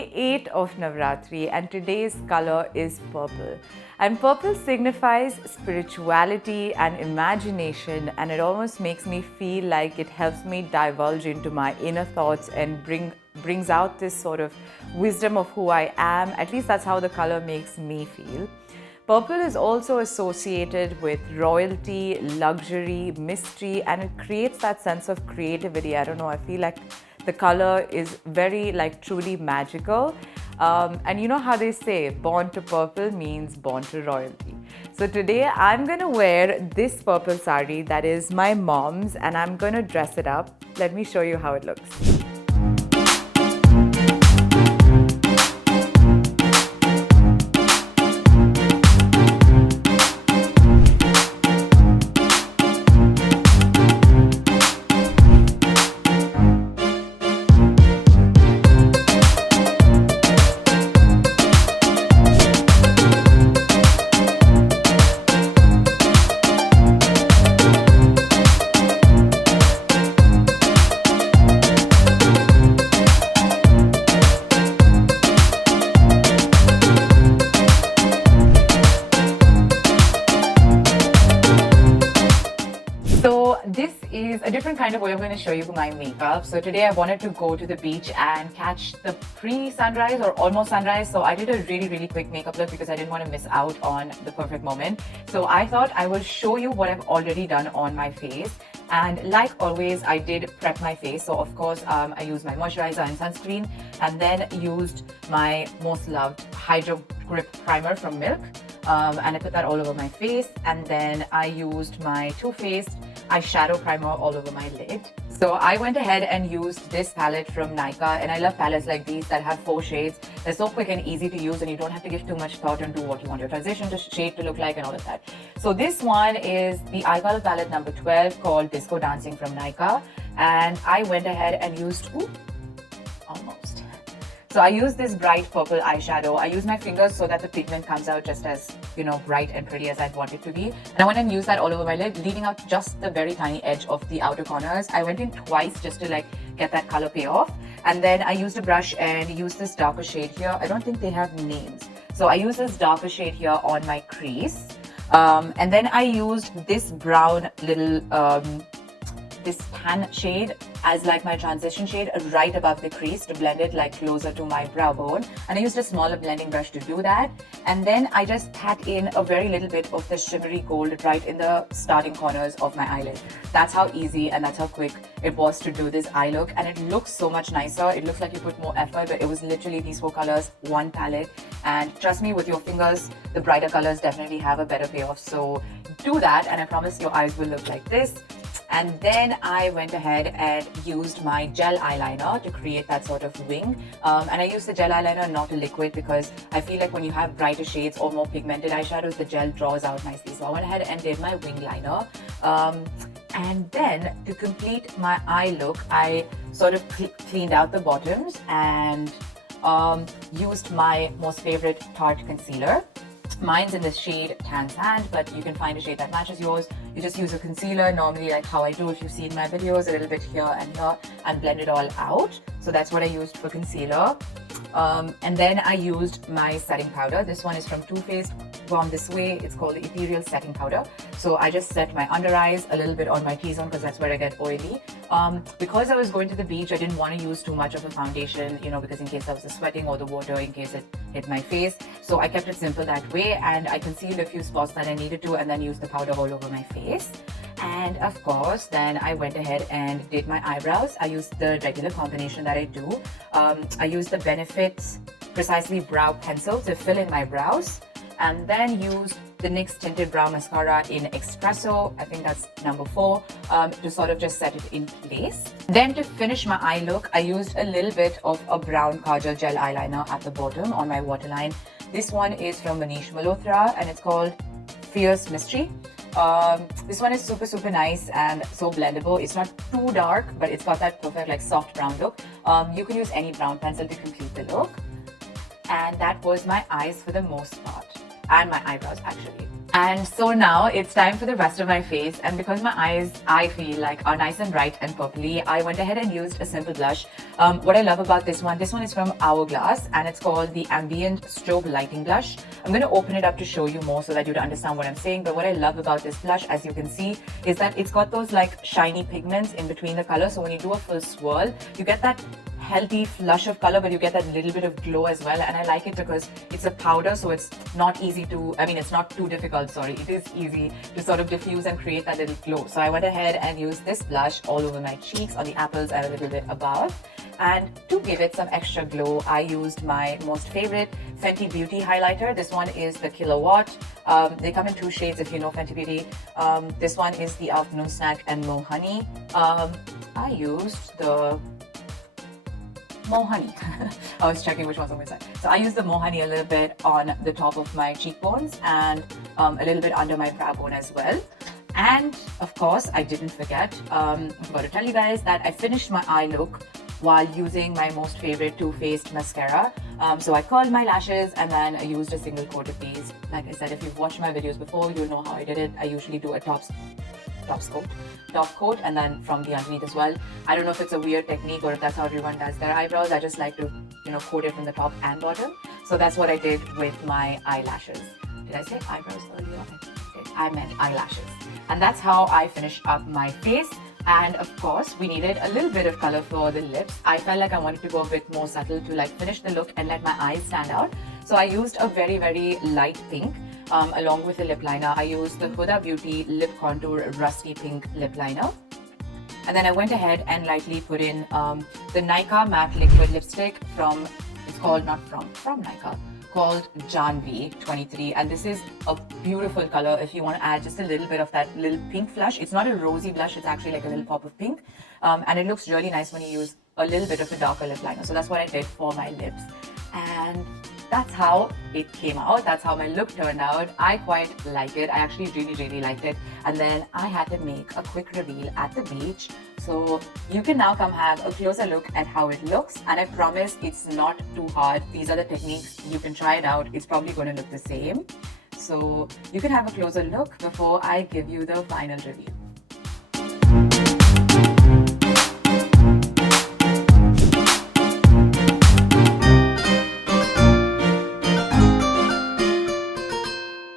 day 8 of Navratri, and today's color is purple. And purple signifies spirituality and imagination, and it almost makes me feel like it helps me divulge into my inner thoughts and brings out this sort of wisdom of who I am. At least that's how the color makes me feel. Purple is also associated with royalty, luxury, mystery, and it creates that sense of creativity. I don't know, I feel like the color is very truly magical. And you know how they say, born to purple means born to royalty. So today I'm gonna wear this purple sari that is my mom's, and I'm gonna dress it up. Let me show you how it looks. This is a different kind of way I'm going to show you my makeup. So today I wanted to go to the beach and catch the pre-sunrise or almost sunrise. So I did a really quick makeup look because I didn't want to miss out on the perfect moment. So I thought I will show you what I've already done on my face. And like always, I did prep my face. So of course, I used my moisturizer and sunscreen, and then used my most loved Hydro Grip Primer from Milk. And I put that all over my face. And then I used my Too Faced eyeshadow primer all over my lid. So I went ahead and used this palette from Nykaa, and I love palettes like these that have 4 shades. They're so quick and easy to use, and you don't have to give too much thought into what you want your transition shade to look like and all of that. So this one is the eye color palette number 12 called Disco Dancing from Nykaa, and I went ahead and used, almost. So I used this bright purple eyeshadow. I used my fingers so that the pigment comes out just as, bright and pretty as I'd want it to be. And I went and used that all over my lid, leaving out just the very tiny edge of the outer corners. I went in twice just to get that color payoff. And then I used a brush and used this darker shade here. I don't think they have names. So I used this darker shade here on my crease. And then I used this brown little, this tan shade as my transition shade right above the crease to blend it closer to my brow bone. And I used a smaller blending brush to do that. And then I just pat in a very little bit of the shimmery gold right in the starting corners of my eyelid. That's how easy and that's how quick it was to do this eye look. And it looks so much nicer. It looks like you put more effort, but it was literally these 4 colors, one palette. And trust me, with your fingers, the brighter colors definitely have a better payoff. So do that, and I promise your eyes will look like this. And then I went ahead and used my gel eyeliner to create that sort of wing. And I used the gel eyeliner, not a liquid, because I feel like when you have brighter shades or more pigmented eyeshadows, the gel draws out nicely. So I went ahead and did my wing liner. And then to complete my eye look, I sort of cleaned out the bottoms and used my most favorite Tarte concealer. Mine's in the shade Tan Sand, but you can find a shade that matches yours. You just use a concealer, normally like how I do if you've seen my videos, a little bit here and here, and blend it all out. So that's what I used for concealer. And then I used my setting powder. This one is from Too Faced, Gone This Way. It's called the Ethereal Setting Powder. So I just set my under eyes, a little bit on my T-zone because that's where I get oily. Because I was going to the beach, I didn't want to use too much of a foundation, because in case I was sweating, or the water, in case it hit my face. So I kept it simple that way, and I concealed a few spots that I needed to, and then used the powder all over my face. And of course, then I went ahead and did my eyebrows. I used the regular combination that I do. I used the Benefit Precisely Brow Pencil to fill in my brows, and then used the NYX Tinted Brow Mascara in Espresso, I think that's number 4, to sort of just set it in place. Then to finish my eye look, I used a little bit of a brown Kajal gel eyeliner at the bottom on my waterline. This one is from Manish Malhotra, and it's called Fierce Mystery. This one is super nice and so blendable. It's not too dark, but it's got that perfect soft brown look. You can use any brown pencil to complete the look. And that was my eyes for the most part, and my eyebrows actually. And so now it's time for the rest of my face, and because my eyes, I feel like, are nice and bright and purpley, I went ahead and used a simple blush. What I love about this one is from Hourglass, and it's called the Ambient Strobe Lighting Blush. I'm going to open it up to show you more so that you'd understand what I'm saying. But what I love about this blush, as you can see, is that it's got those like shiny pigments in between the colors. So when you do a full swirl, you get that healthy flush of color, but you get that little bit of glow as well. And I like it because it's a powder, so it's not easy to, it's not too difficult, sorry, it is easy to sort of diffuse and create that little glow. So I went ahead and used this blush all over my cheeks, on the apples and a little bit above. And to give it some extra glow, I used my most favorite Fenty Beauty highlighter. This one is the Kilowatt. They come in 2 shades if you know Fenty Beauty. This one is the Afternoon Snack and Mo Honey. I used the Mo Honey. I was checking which one's on my side. So I used the Mo Honey a little bit on the top of my cheekbones and a little bit under my brow bone as well. And of course, I didn't forget, I forgot to tell you guys that I finished my eye look while using my most favorite Too Faced mascara. So I curled my lashes and then I used a single coat of these. Like I said, if you've watched my videos before, you'll know how I did it. I usually do a top coat and then from the underneath as well. I don't know if it's a weird technique or if that's how everyone does their eyebrows. I just like to, coat it from the top and bottom. So that's what I did with my eyelashes. Did I say eyebrows earlier? I meant eyelashes. And that's how I finished up my face. And of course, we needed a little bit of color for the lips. I felt like I wanted to go a bit more subtle to like finish the look and let my eyes stand out. So I used a very, very light pink. Along with the lip liner, I used the Huda Beauty Lip Contour Rusty Pink Lip Liner. And then I went ahead and lightly put in the Nykaa Matte Liquid Lipstick from Nykaa, called Janvi 23. And this is a beautiful color if you want to add just a little bit of that little pink flush. It's not a rosy blush, it's actually like a little pop of pink. And it looks really nice when you use a little bit of a darker lip liner. So that's what I did for my lips. And that's how it came out. That's how my look turned out. I quite like it. I actually really, really liked it. And then I had to make a quick reveal at the beach. So you can now come have a closer look at how it looks. And I promise it's not too hard. These are the techniques. You can try it out. It's probably going to look the same. So you can have a closer look before I give you the final review.